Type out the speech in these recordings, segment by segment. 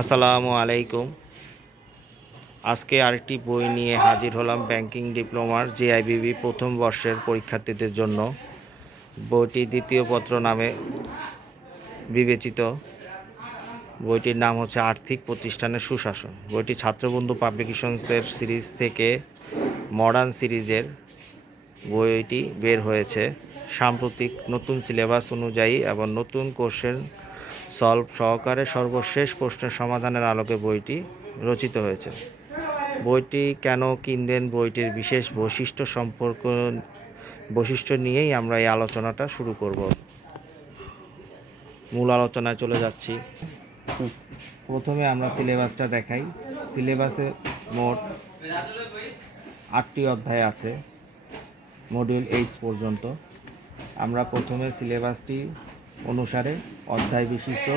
আসসালামু আলাইকুম। আজকে আরেকটি বই নিয়ে হাজির হলাম ব্যাংকিং ডিপ্লোমার জেআইবিবি প্রথম বর্ষের পরীক্ষার্থীদের জন্য। বইটি দ্বিতীয় পত্র নামে বিবেচিত। বইটির নাম হচ্ছে আর্থিক প্রতিষ্ঠানের সুশাসন। বইটি ছাত্রবন্ধু পাবলিকেশনসের সিরিজ থেকে মডার্ন সিরিজের বইটি বের হয়েছে। সাম্প্রতিক নতুন সিলেবাস অনুযায়ী এবং নতুন কোশ্চেন সলভ সহকারে সর্বশেষ প্রশ্নের সমাধানের আলোকে বইটি রচিত হয়েছে। বইটি কেন কিনবেন, বইটির বিশেষ বৈশিষ্ট্য নিয়েই আমরা এই আলোচনাটা শুরু করব। মূল আলোচনায় চলে যাচ্ছি। প্রথমে আমরা সিলেবাসটা দেখাই। সিলেবাসে মোট 8টি অধ্যায় আছে, মডিউল এইচ পর্যন্ত। আমরা প্রথমে সিলেবাসটি অনুসারে অধ্যায় বিশিষ্ট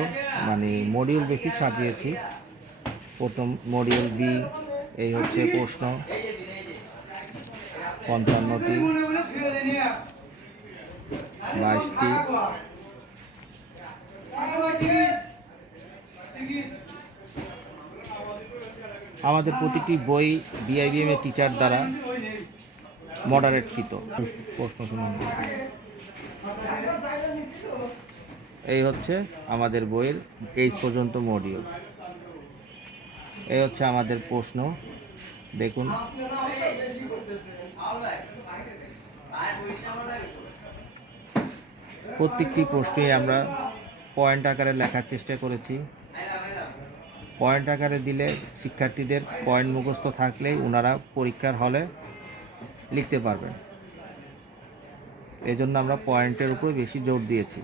মডিউল বেসিক সাজিয়েছি। প্রথম মডিউল বি, এই হচ্ছে প্রশ্ন 55টি, 22টি। আমাদের প্রতিটি বই বিআইবিএম এর টিচার দ্বারা মডারেটকৃত। প্রশ্ন শুনুন। এই হচ্ছে আমাদের বইয়ের এইচ পর্যন্ত মডিউল। এই হচ্ছে আমাদের প্রশ্ন, দেখুন। প্রত্যেকটি প্রশ্নই আমরা পয়েন্ট আকারে লেখার চেষ্টা করেছি। পয়েন্ট আকারে দিলে শিক্ষার্থীদের পয়েন্ট মুখস্থ থাকলেই ওনারা পরীক্ষার হলে লিখতে পারবেন। এই জন্য আমরা পয়েন্টের উপর বেশি জোর দিয়েছি।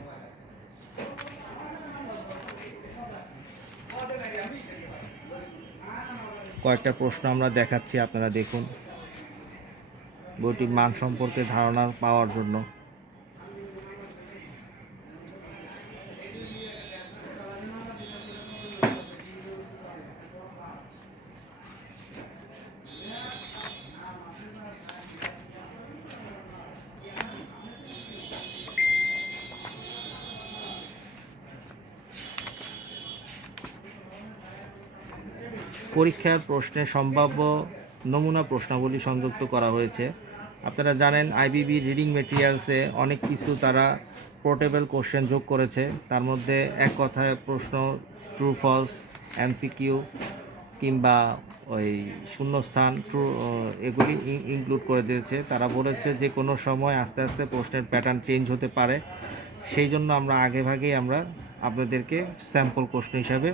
কয়েকটা প্রশ্ন আমরা দেখাচ্ছি, আপনারা দেখুন। বইটির মান সম্পর্কে ধারণা পাওয়ার জন্য পরীক্ষার প্রশ্নে সম্ভাব্য নমুনা প্রশ্নাবলী সংযুক্ত করা হয়েছে। আপনারা জানেন আইবিবি রিডিং মেটেরিয়ালসে অনেক কিছু তারা পোর্টেবল কোশ্চেন যোগ করেছে। তার মধ্যে এক কথায় প্রশ্ন, ট্রু ফলস, এমসিকিউ কিংবা ওই শূন্যস্থান, এগুলি ইনক্লুড করে দিয়েছে। তারা বলেছে যে কোনো সময় আস্তে আস্তে প্রশ্নের প্যাটার্ন চেঞ্জ হতে পারে। সেই জন্য আমরা আগেভাগেই আমরা আপনাদেরকে স্যাম্পল প্রশ্ন হিসাবে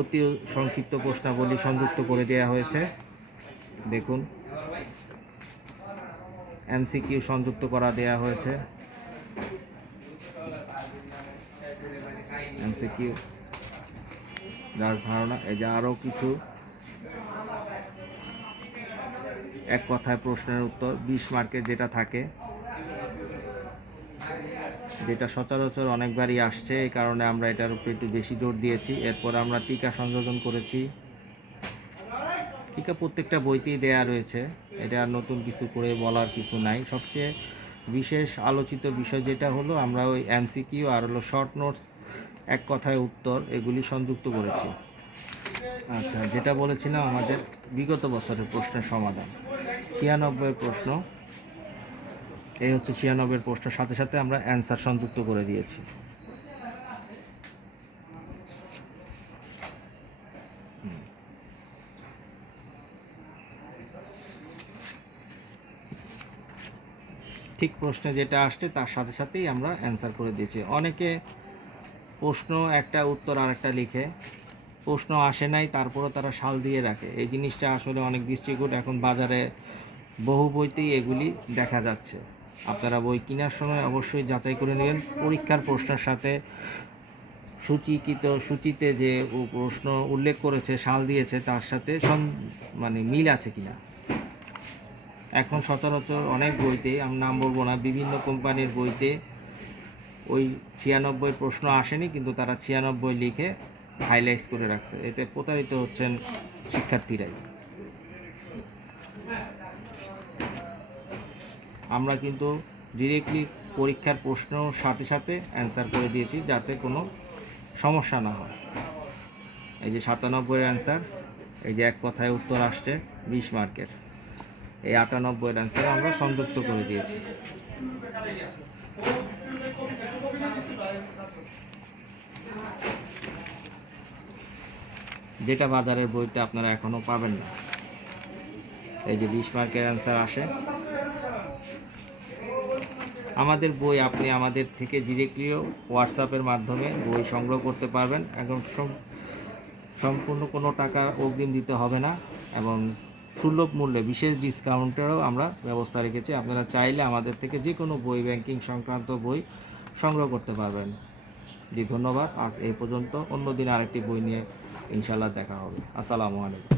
অতি সংক্ষিপ্ত প্রশ্নাবলী সংযুক্ত করে দেওয়া হয়েছে। দেখুন, এমসিকিউ সংযুক্ত করা দেওয়া হয়েছে। এমসিকিউ যার ধারণা, এই যে আরও কিছু এক কথায় প্রশ্নের উত্তর 20 মার্কের যেটা থাকে, যেটা সচরাচর অনেকবারই আসছে, এই কারণে আমরা এটার উপর একটু বেশি জোর দিয়েছি। এরপর আমরা টিকা সংযোজন করেছি। টিকা প্রত্যেকটা বইতেই দেয়া রয়েছে, এটা আর নতুন কিছু করে বলার কিছু নাই। সবচেয়ে বিশেষ আলোচিত বিষয় যেটা হলো, আমরা ওই এমসিকিউ আর হলো শর্ট নোটস, এক কথায় উত্তর, এগুলি সংযুক্ত করেছি। আচ্ছা, যেটা বলেছিলাম আমাদের বিগত বছরের প্রশ্নের সমাধান 96 প্রশ্ন। এই হচ্ছে 96 প্রশ্নের সাথে সাথে আমরা অ্যান্সার সংযুক্ত করে দিয়েছি। ঠিক প্রশ্নে যেটা আসছে তার সাথে সাথেই আমরা অ্যান্সার করে দিয়েছি। অনেকে প্রশ্ন একটা উত্তর আরেকটা লিখে, প্রশ্ন আসে নাই তারপরও তারা সাল দিয়ে রাখে। এই জিনিসটা আসলে অনেক দৃষ্টিকূট। এখন বাজারে বহু বইতেই এগুলি দেখা যাচ্ছে। আপনারা বই কেনার সময় অবশ্যই যাচাই করে নেবেন পরীক্ষার প্রশ্নের সাথে সূচিতে যে প্রশ্ন উল্লেখ করেছে, সাল দিয়েছে, তার সাথে মিল আছে কিনা। এখন সচরাচর অনেক বইতে, আমি নাম বলবো না, বিভিন্ন কোম্পানির বইতে ওই 96 প্রশ্ন আসেনি, কিন্তু তারা 96 লিখে হাইলাইটস করে রাখছে। এতে প্রতারিত হচ্ছেন শিক্ষার্থীরাই। আমরা কিন্তু ডিরেক্টলি পরীক্ষার প্রশ্ন সাথে সাথে অ্যান্সার করে দিয়েছি, যাতে কোনো সমস্যা না হয়। এই যে 97-এর অ্যান্সার, এই যে এক কথায় উত্তর আসছে 20 মার্কের। এই 98-এর অ্যান্সার আমরা সংযুক্ত করে দিয়েছি। যেটা বাজারের বইতে আপনারা এখনো পাবেন না। এই যে 20 মার্কের অ্যান্সার আসে। আমাদের বই আপনি আমাদের থেকে ডিরেক্টলিও হোয়াটসঅ্যাপের মাধ্যমে বই সংগ্রহ করতে পারবেন। এখন সম্পূর্ণ কোনো টাকা অগ্রিম দিতে হবে না এবং সুলভ মূল্যে বিশেষ ডিসকাউন্টেরও আমরা ব্যবস্থা রেখেছি। আপনারা চাইলে আমাদের থেকে যে কোনো বই, ব্যাংকিং সংক্রান্ত বই সংগ্রহ করতে পারবেন। জি ধন্যবাদ। আজ এই পর্যন্ত। অন্য দিন আরেকটি বই নিয়ে ইনশাল্লাহ দেখা হবে। আসসালামু আলাইকুম।